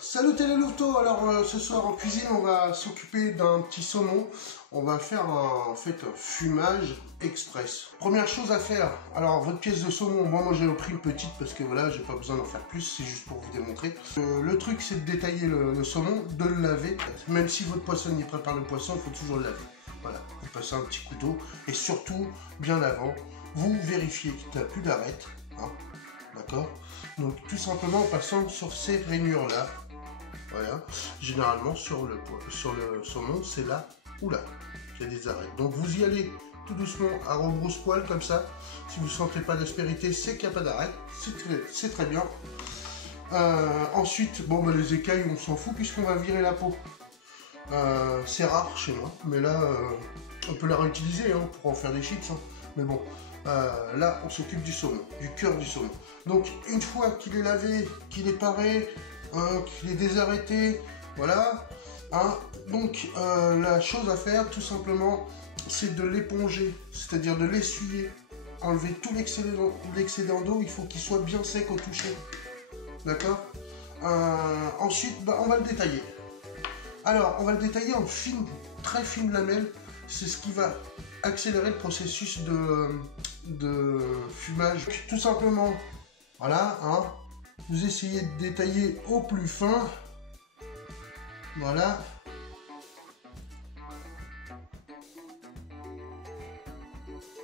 Salut les louveteaux. Alors ce soir en cuisine on va s'occuper d'un petit saumon. On va faire un fumage express. Première chose à faire, alors votre pièce de saumon, moi j'ai pris une petite parce que voilà, j'ai pas besoin d'en faire plus, c'est juste pour vous démontrer. Le truc c'est de détailler le saumon, de le laver. Même si votre poissonnier prépare le poisson, il faut toujours le laver. Voilà, vous passez un petit couteau et surtout, bien avant, vous vérifiez qu'il n'y a plus d'arête. Hein, d'accord? Donc tout simplement en passant sur ces rainures là. Voilà, généralement sur le saumon, c'est là ou là qu'il y a des arêtes. Donc vous y allez tout doucement à rebrousse-poil comme ça. Si vous ne sentez pas d'aspérité, c'est qu'il n'y a pas d'arête. C'est très bien. Ensuite, bon, bah, les écailles, on s'en fout puisqu'on va virer la peau. C'est rare chez moi, mais là, on peut la réutiliser hein, pour en faire des chips. Hein. Mais bon, là, on s'occupe du saumon, du cœur du saumon. Donc, une fois qu'il est lavé, qu'il est paré, qu'il est désarrêté, voilà. Hein. Donc, la chose à faire, tout simplement, c'est de l'éponger, c'est-à-dire de l'essuyer, enlever tout l'excédent d'eau. Il faut qu'il soit bien sec au toucher. D'accord. Ensuite, bah, on va le détailler. Alors, on va le détailler en fines, très fines lamelles. C'est ce qui va accélérer le processus de fumage. Tout simplement, voilà, hein, vous essayez de détailler au plus fin. Voilà.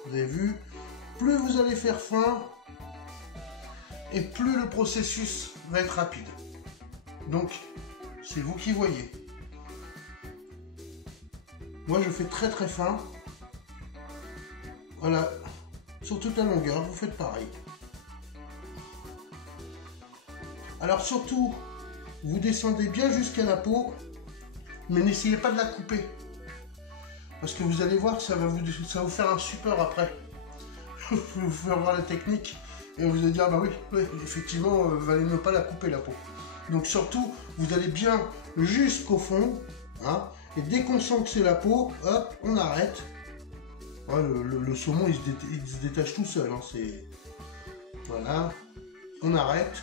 Vous avez vu, plus vous allez faire fin, et plus le processus va être rapide. Donc, c'est vous qui voyez. Moi, je fais très très fin. Voilà. Sur toute la longueur, vous faites pareil. Alors surtout, vous descendez bien jusqu'à la peau, mais n'essayez pas de la couper. Parce que vous allez voir que ça va vous faire un super après. Vous faire voir la technique et vous allez dire, bah oui, effectivement, valait mieux pas la couper la peau. Donc surtout, vous allez bien jusqu'au fond, hein, et dès qu'on sent que c'est la peau, hop, on arrête. Ouais, le saumon, il se détache tout seul. Hein, voilà, on arrête.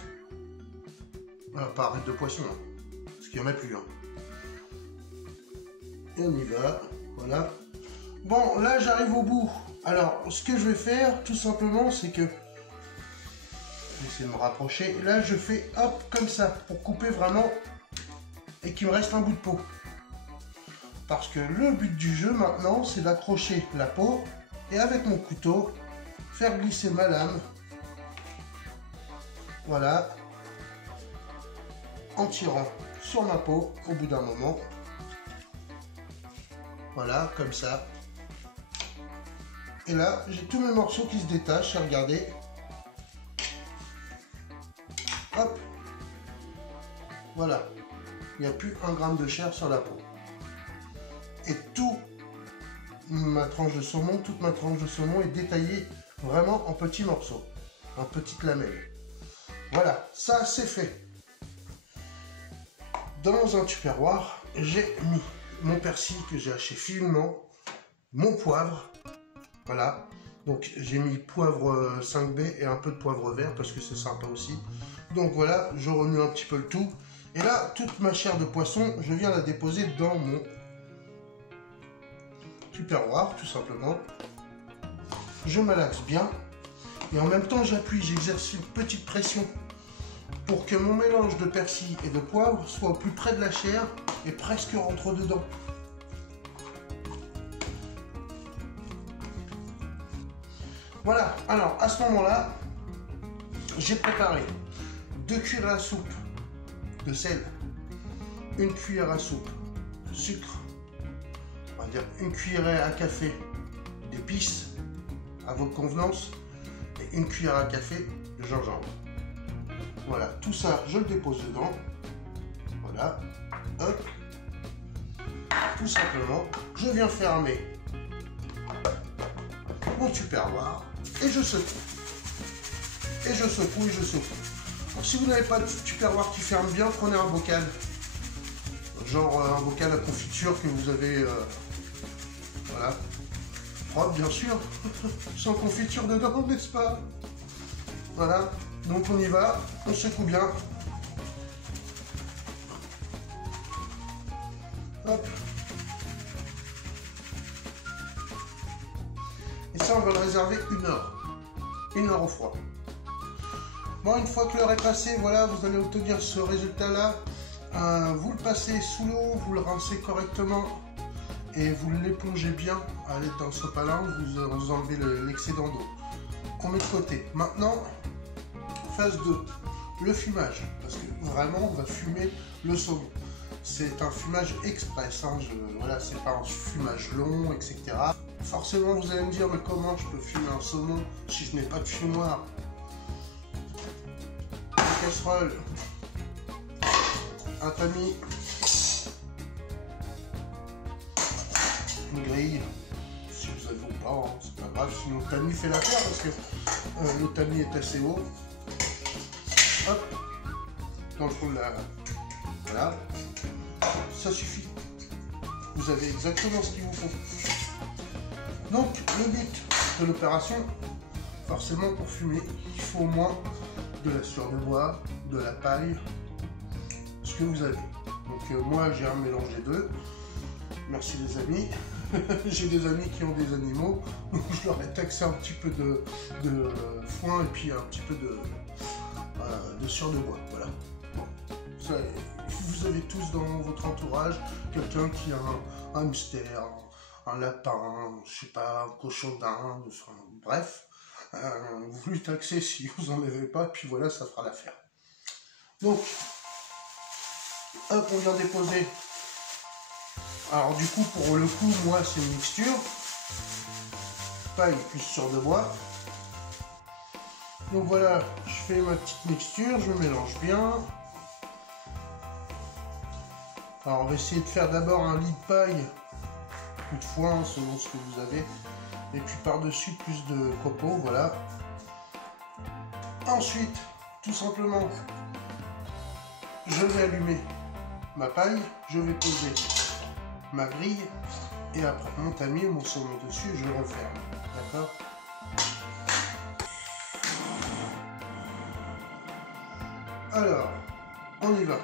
Voilà, pas arrête de poisson, hein, parce qu'il n'y en a plus. Hein. Et on y va, voilà. Bon, là, j'arrive au bout. Alors, ce que je vais faire, tout simplement, c'est que... Je vais essayer de me rapprocher. Là, je fais hop, comme ça, pour couper vraiment, et qu'il me reste un bout de peau. Parce que le but du jeu maintenant, c'est d'accrocher la peau et avec mon couteau, faire glisser ma lame. Voilà. En tirant sur ma peau au bout d'un moment. Voilà, comme ça. Et là, j'ai tous mes morceaux qui se détachent. Regardez. Hop. Voilà. Il n'y a plus un gramme de chair sur la peau. Et toute ma tranche de saumon est détaillée vraiment en petits morceaux, en petites lamelles. Voilà, ça c'est fait. Dans un tupperware, j'ai mis mon persil que j'ai acheté finement, mon poivre, voilà. Donc j'ai mis poivre 5B et un peu de poivre vert parce que c'est sympa aussi. Donc voilà, je remue un petit peu le tout. Et là, toute ma chair de poisson, je viens la déposer dans mon tupperware, tout simplement. Je malaxe bien et en même temps j'appuie, j'exerce une petite pression pour que mon mélange de persil et de poivre soit au plus près de la chair et presque rentre dedans. Voilà, alors à ce moment-là, j'ai préparé 2 cuillères à soupe de sel, 1 cuillère à soupe de sucre, on va dire 1 cuillère à café d'épices à votre convenance et 1 cuillère à café de gingembre. Voilà, tout ça je le dépose dedans. Voilà, hop, tout simplement, je viens fermer mon tupperware et je secoue. Et je secoue et je secoue. Alors, si vous n'avez pas de tupperware qui ferme bien, prenez un bocal. Genre un bocal à confiture que vous avez, voilà, propre bien sûr, sans confiture dedans, n'est-ce pas? Voilà, donc on y va, on secoue bien. Hop. Et ça, on va le réserver 1 heure. 1 heure au froid. Bon, une fois que l'heure est passée, voilà, vous allez obtenir ce résultat-là. Vous le passez sous l'eau, vous le rincez correctement et vous l'épongez bien à l'aide d'un sopalin. Vous enlevez l'excédent d'eau qu'on met de côté. Maintenant, phase 2, le fumage. Parce que vraiment, on va fumer le saumon. C'est un fumage express, hein, voilà, c'est pas un fumage long, etc. Forcément, vous allez me dire, mais comment je peux fumer un saumon si je n'ai pas de fumoir? Une casserole, un tamis, une grille, si vous avez ou pas, hein, c'est pas grave, sinon le tamis fait l'affaire parce que le tamis est assez haut. Hop, dans le fond de la... Voilà, ça suffit. Vous avez exactement ce qu'il vous faut. Donc, le but de l'opération, forcément pour fumer, il faut au moins de la sueur de bois, de la paille, ce que vous avez. Donc moi j'ai un mélange des deux. Merci les amis. J'ai des amis qui ont des animaux, donc je leur ai taxé un petit peu de foin et puis un petit peu de sueur de bois. Voilà. Bon. Ça, vous avez tous dans votre entourage quelqu'un qui a un hamster, un lapin, je sais pas, un cochon d'Inde, enfin, bref. Vous lui taxez si vous en avez pas, puis voilà, ça fera l'affaire. Donc, hop, on vient déposer. Alors du coup, pour le coup, moi, c'est une mixture. Paille plus sueur de bois. Donc voilà, je fais ma petite mixture, je mélange bien. Alors on va essayer de faire d'abord un lit de paille, ou de foin, selon ce que vous avez. Et puis par-dessus, plus de copeaux, voilà. Ensuite, tout simplement, je vais allumer ma paille, je vais poser ma grille, et après mon tamis, mon saumon dessus, je le referme. D'accord? Alors, on y va.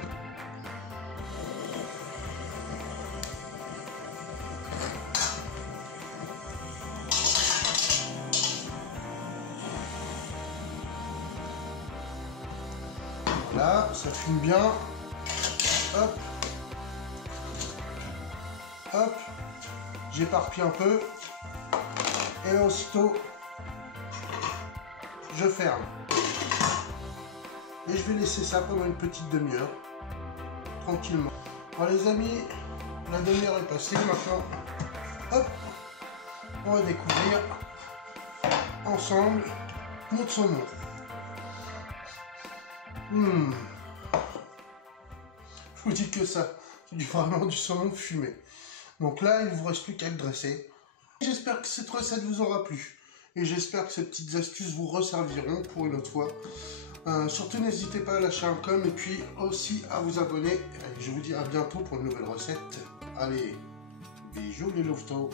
Là, ça fume bien. Hop. Hop. J'éparpille un peu. Et là, aussitôt, je ferme. Et je vais laisser ça pendant une petite demi-heure. Tranquillement. Alors les amis, la demi-heure est passée. Maintenant, hop. On va découvrir ensemble notre saumon. Je vous dis que ça, c'est vraiment du saumon fumé. Donc là, il ne vous reste plus qu'à le dresser. J'espère que cette recette vous aura plu. Et j'espère que ces petites astuces vous resserviront pour une autre fois. Surtout, n'hésitez pas à lâcher un com et puis aussi à vous abonner. Et je vous dis à bientôt pour une nouvelle recette. Allez, bisous les louveteaux.